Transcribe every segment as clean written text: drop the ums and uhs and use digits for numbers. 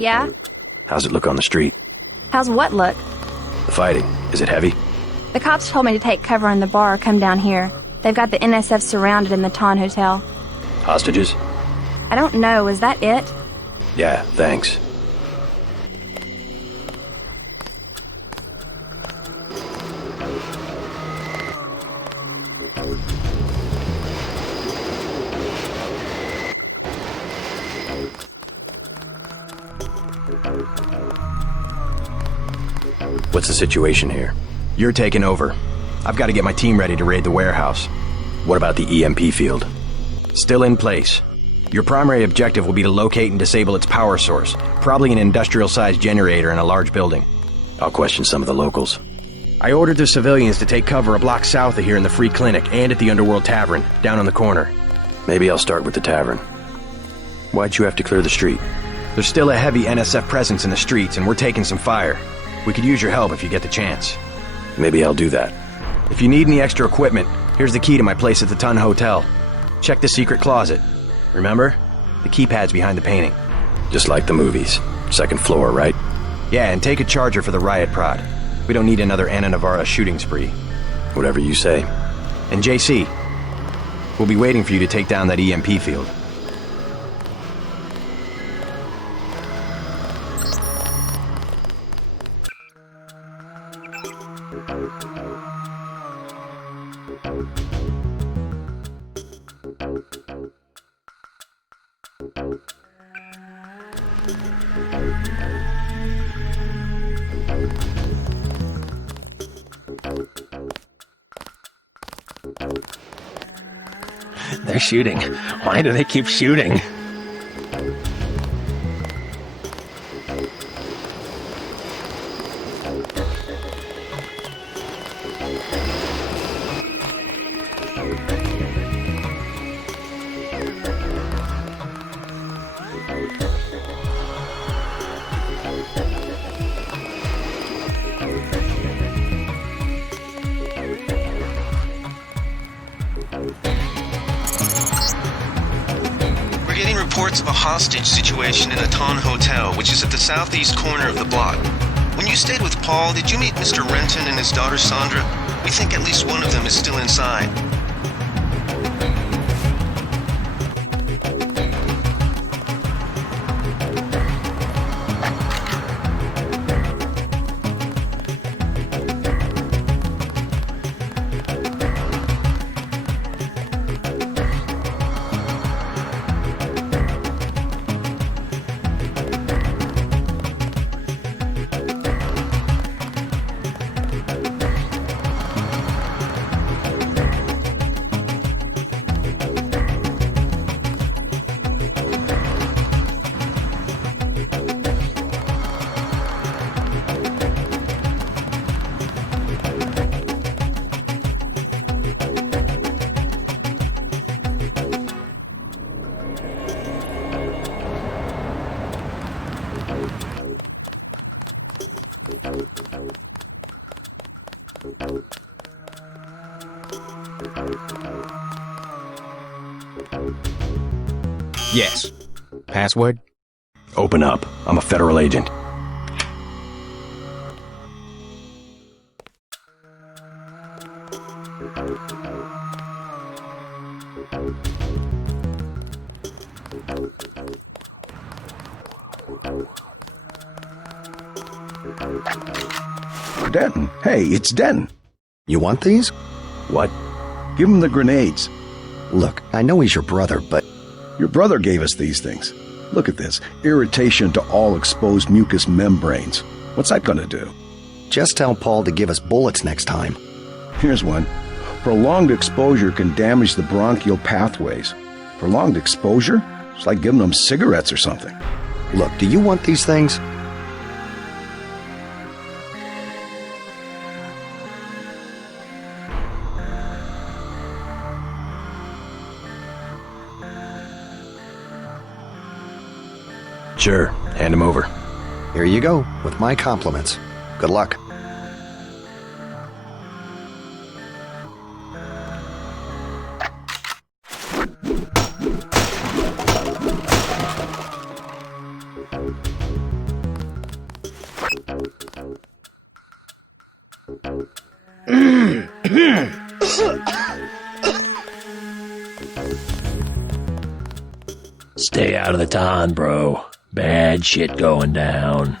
Yeah? How's it look on the street? How's what look? The fighting. Is it heavy? The cops told me to take cover in the bar or come down here. They've got the NSF surrounded in the Ton Hotel. Hostages? I don't know. Is that it? Yeah, thanks. What's the situation here? You're taking over. I've got to get my team ready to raid the warehouse. What about the EMP field? Still in place. Your primary objective will be to locate and disable its power source, probably an industrial-sized generator in a large building. I'll question some of the locals. I ordered the civilians to take cover a block south of here in the Free Clinic and at the Underworld Tavern, down on the corner. Maybe I'll start with the tavern. Why'd you have to clear the street? There's still a heavy NSF presence in the streets, and we're taking some fire. We could use your help if you get the chance. Maybe I'll do that. If you need any extra equipment, here's the key to my place at the Ton Hotel. Check the secret closet. Remember? The keypad's behind the painting. Just like the movies. Second floor, right? Yeah, and take a charger for the riot prod. We don't need another Anna Navarra shooting spree. Whatever you say. And JC, we'll be waiting for you to take down that EMP field. They're shooting. Why do they keep shooting? Reports of a hostage situation in the Ton Hotel, which is at the southeast corner of the block. When you stayed with Paul, did you meet Mr. Renton and his daughter Sandra? We think at least one of them is still inside. Yes. Password? Open up. I'm a federal agent. Denton. Hey, it's Denton. You want these? What? Give him the grenades. Look, I know he's your brother, but... Your brother gave us these things. Look at this. Irritation to all exposed mucous membranes. What's that gonna do? Just tell Paul to give us bullets next time. Here's one. Prolonged exposure can damage the bronchial pathways. Prolonged exposure? It's like giving them cigarettes or something. Look, do you want these things? Sure, hand him over. Here you go, with my compliments. Good luck. Stay out of the ton, bro. Bad shit going down.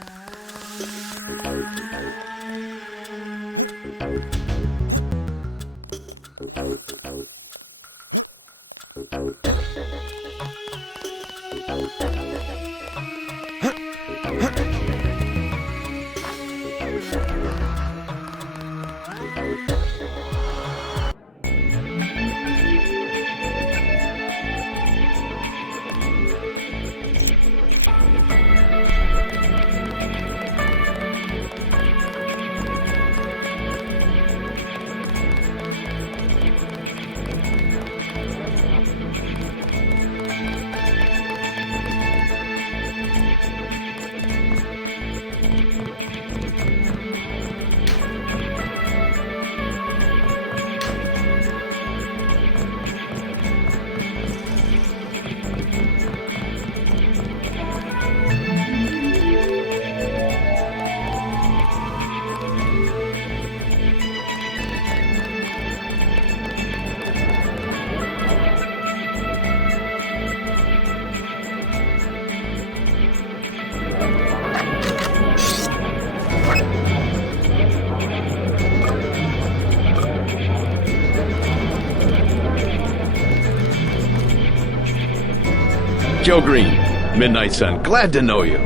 Joe Green, Midnight Sun, glad to know you.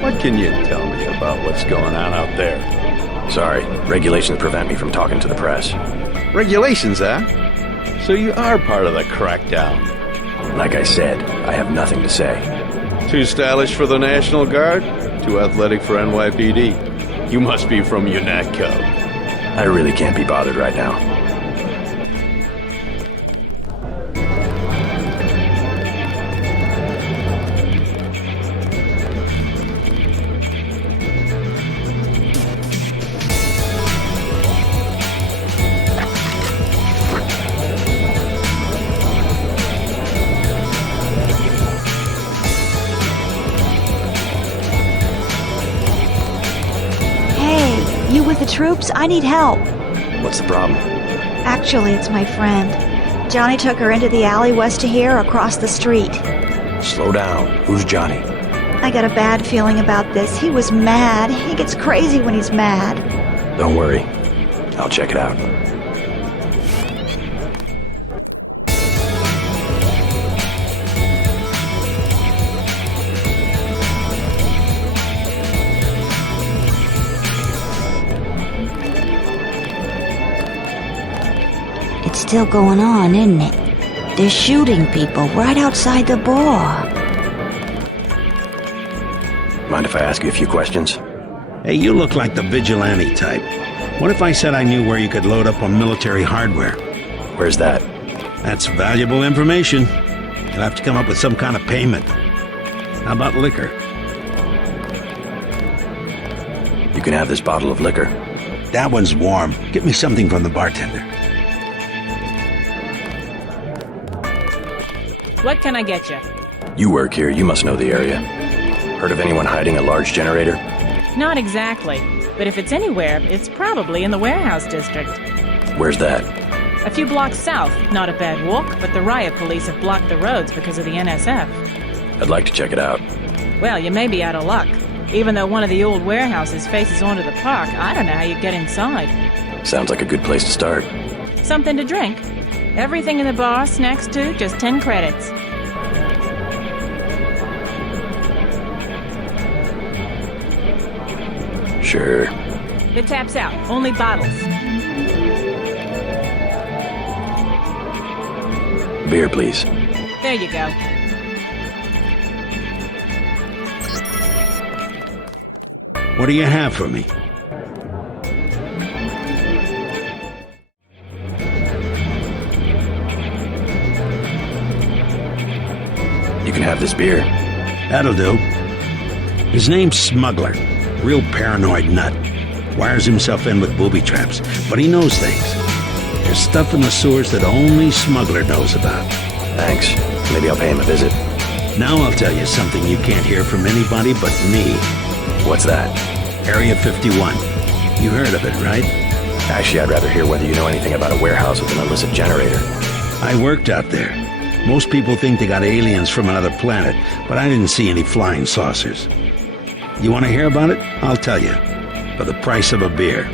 What can you tell me about what's going on out there? Sorry, regulations prevent me from talking to the press. Regulations, huh? So you are part of the crackdown. Like I said, I have nothing to say. Too stylish for the National Guard? Too athletic for NYPD? You must be from UNATCO. I really can't be bothered right now. You with the troops? I need help. What's the problem? Actually, it's my friend. Johnny took her into the alley west of here, across the street. Slow down. Who's Johnny? I got a bad feeling about this. He was mad. He gets crazy when he's mad. Don't worry. I'll check it out. It's still going on, isn't it? They're shooting people right outside the bar. Mind if I ask you a few questions? Hey, you look like the vigilante type. What if I said I knew where you could load up on military hardware? Where's that? That's valuable information. You'll have to come up with some kind of payment. How about liquor? You can have this bottle of liquor. That one's warm. Get me something from the bartender. What can I get you? You work here, you must know the area. Heard of anyone hiding a large generator? Not exactly, but if it's anywhere, it's probably in the warehouse district. Where's that? A few blocks south. Not a bad walk, but the riot police have blocked the roads because of the NSF. I'd like to check it out. Well, you may be out of luck. Even though one of the old warehouses faces onto the park, I don't know how you'd get inside. Sounds like a good place to start. Something to drink? Everything in the bar, snacks too, just 10 credits. Sure. The tap's out. Only bottles. Beer, please. There you go. What do you have for me? You can have this beer. That'll do. His name's Smuggler. Real paranoid nut. Wires himself in with booby traps, but he knows things. There's stuff in the sewers that only Smuggler knows about. Thanks. Maybe I'll pay him a visit. Now I'll tell you something you can't hear from anybody but me. What's that? Area 51. You heard of it, right? Actually, I'd rather hear whether you know anything about a warehouse with an illicit generator. I worked out there. Most people think they got aliens from another planet, but I didn't see any flying saucers. You want to hear about it? I'll tell you. For the price of a beer.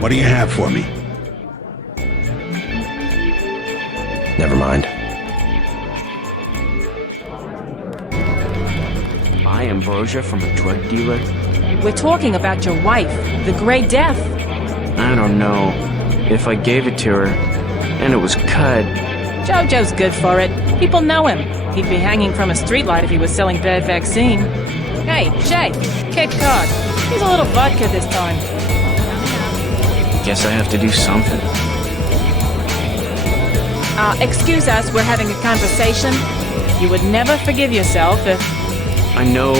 What do you have for me? Never mind. Buy ambrosia from a drug dealer? We're talking about your wife, the Grey Death. I don't know. If I gave it to her, and it was cut... Jojo's good for it. People know him. He'd be hanging from a streetlight if he was selling bad vaccine. Hey, Shay, Cape Cod. Here's a little vodka this time. Guess I have to do something. Excuse us, we're having a conversation. You would never forgive yourself if... I know.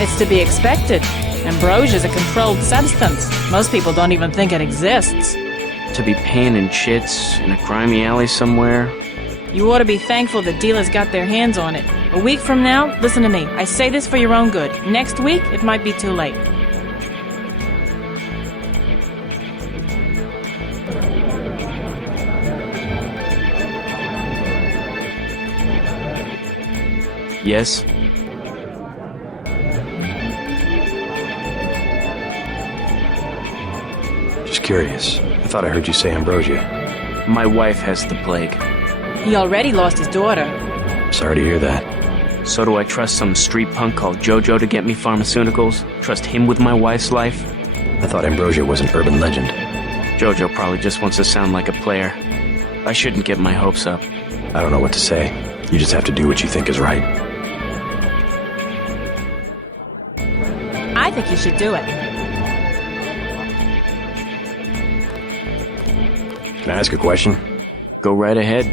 It's to be expected. Ambrosia's a controlled substance. Most people don't even think it exists. To be panning chits in a grimy alley somewhere. You ought to be thankful the dealers got their hands on it. A week from now, listen to me, I say this for your own good. Next week, it might be too late. Yes? Just curious. I thought I heard you say ambrosia. My wife has the plague. He already lost his daughter. Sorry to hear that. So do I trust some street punk called Jojo to get me pharmaceuticals? Trust him with my wife's life? I thought ambrosia was an urban legend. Jojo probably just wants to sound like a player. I shouldn't get my hopes up. I don't know what to say. You just have to do what you think is right. I think you should do it. Can I ask a question? Go right ahead.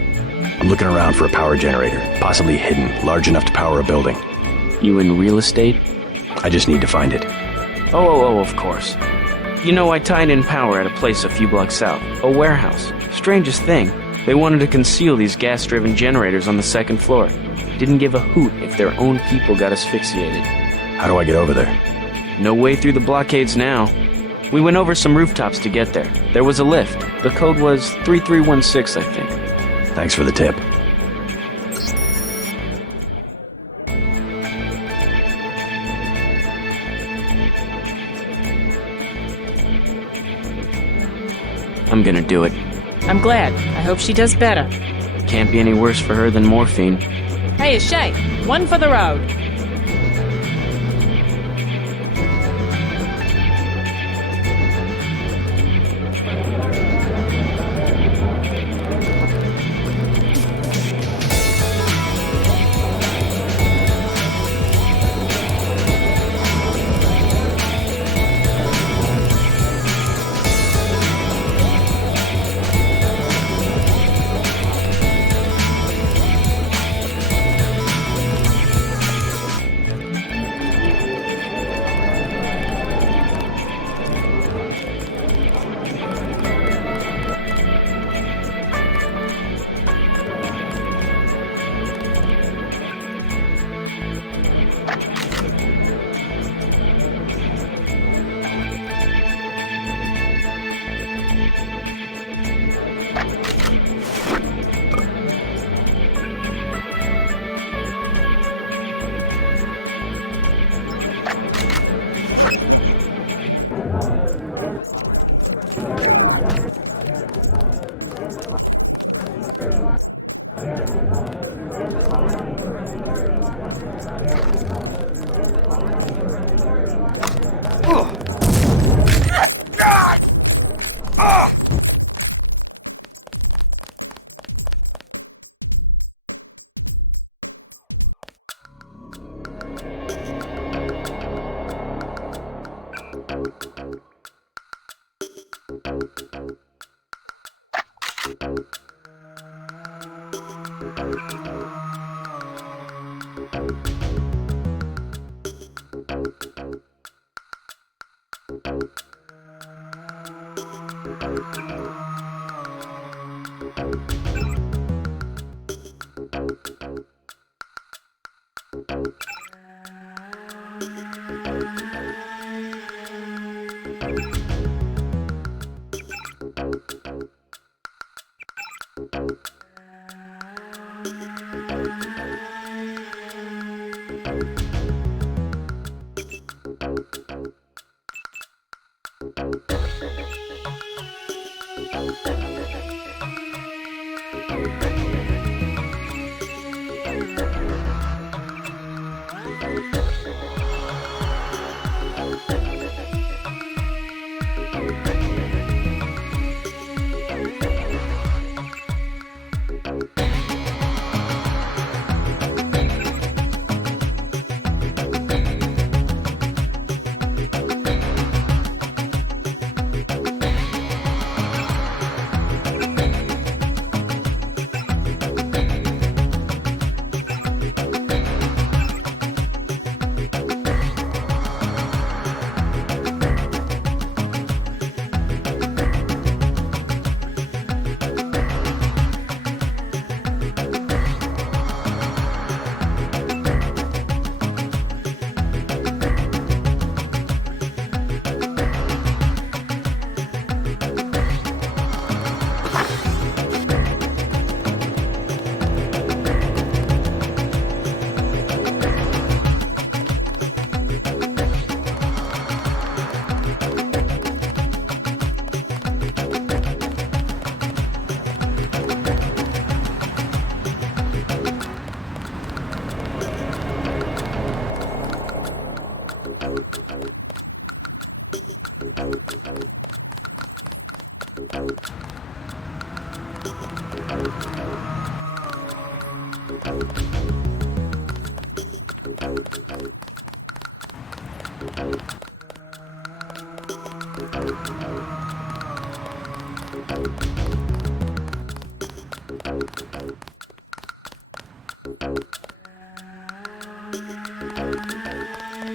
I'm looking around for a power generator, possibly hidden, large enough to power a building. You in real estate? I just need to find it. Oh, of course. You know, I tied in power at a place a few blocks south. A warehouse. Strangest thing. They wanted to conceal these gas-driven generators on the second floor. Didn't give a hoot if their own people got asphyxiated. How do I get over there? No way through the blockades now. We went over some rooftops to get there. There was a lift. The code was 3316, I think. Thanks for the tip. I'm gonna do it. I'm glad. I hope she does better. Can't be any worse for her than morphine. Hey, Shay, one for the road.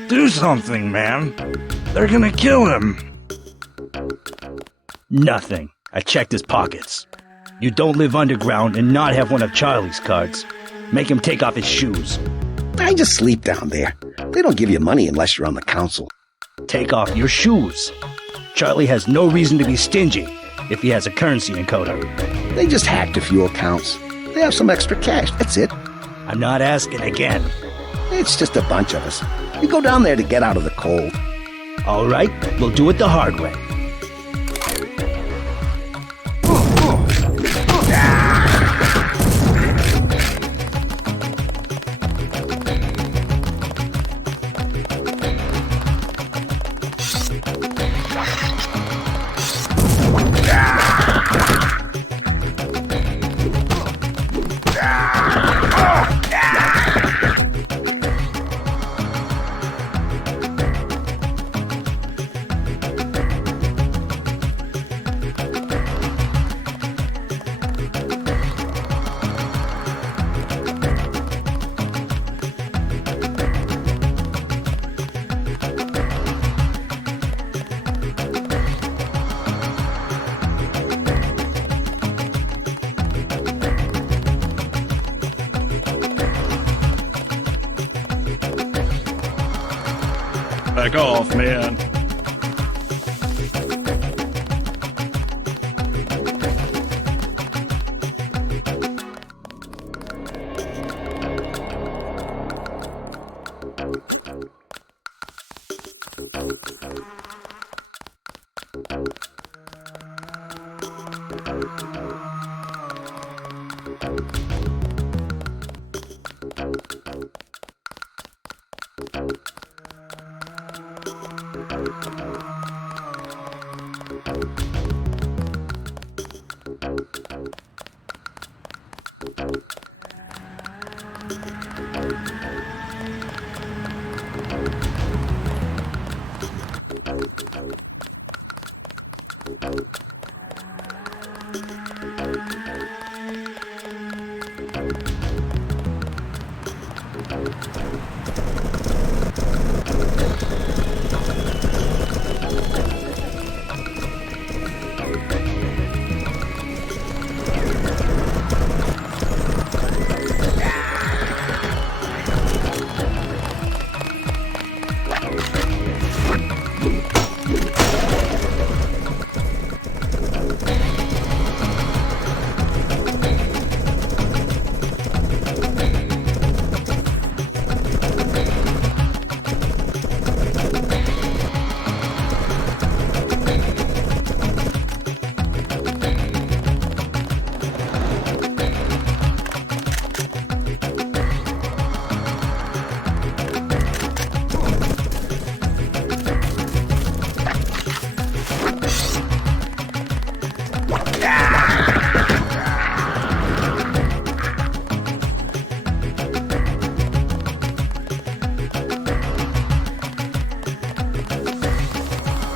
Do something, man. They're gonna kill him. Nothing. I checked his pockets. You don't live underground and not have one of Charlie's cards. Make him take off his shoes. I just sleep down there. They don't give you money unless you're on the council. Take off your shoes. Charlie has no reason to be stingy if he has a currency encoder. They just hacked a few accounts. They have some extra cash, that's it. I'm not asking again. It's just a bunch of us. We go down there to get out of the cold. All right, we'll do it the hard way. Back off, man.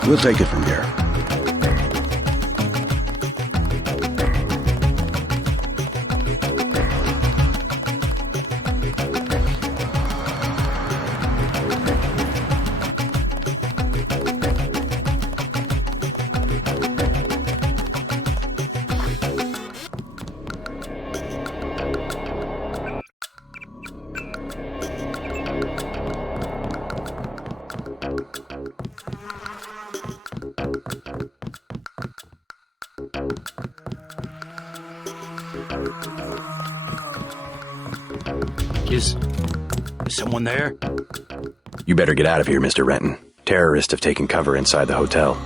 We'll take it from here. Is someone there? You better get out of here, Mr. Renton. Terrorists have taken cover inside the hotel.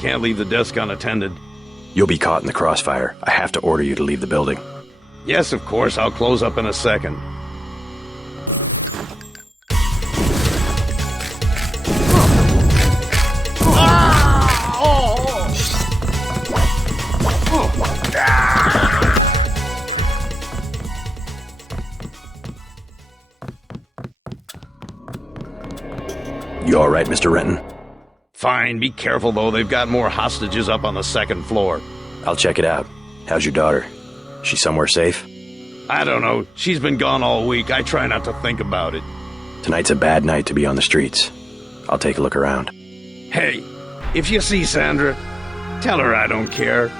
Can't leave the desk unattended. You'll be caught in the crossfire. I have to order you to leave the building. Yes, of course, I'll close up in a second. You all right, Mr. Renton? Fine, be careful though, they've got more hostages up on the second floor. I'll check it out. How's your daughter? She somewhere safe? I don't know, she's been gone all week, I try not to think about it. Tonight's a bad night to be on the streets. I'll take a look around. Hey, if you see Sandra, tell her I don't care.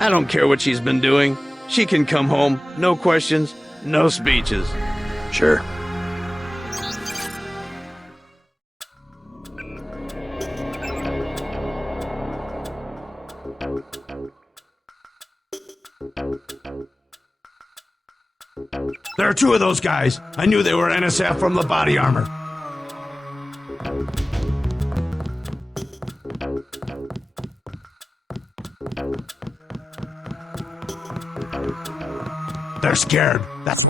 I don't care what she's been doing. She can come home, no questions, no speeches. Sure. There are two of those guys. I knew they were NSF from the body armor. They're scared. That's...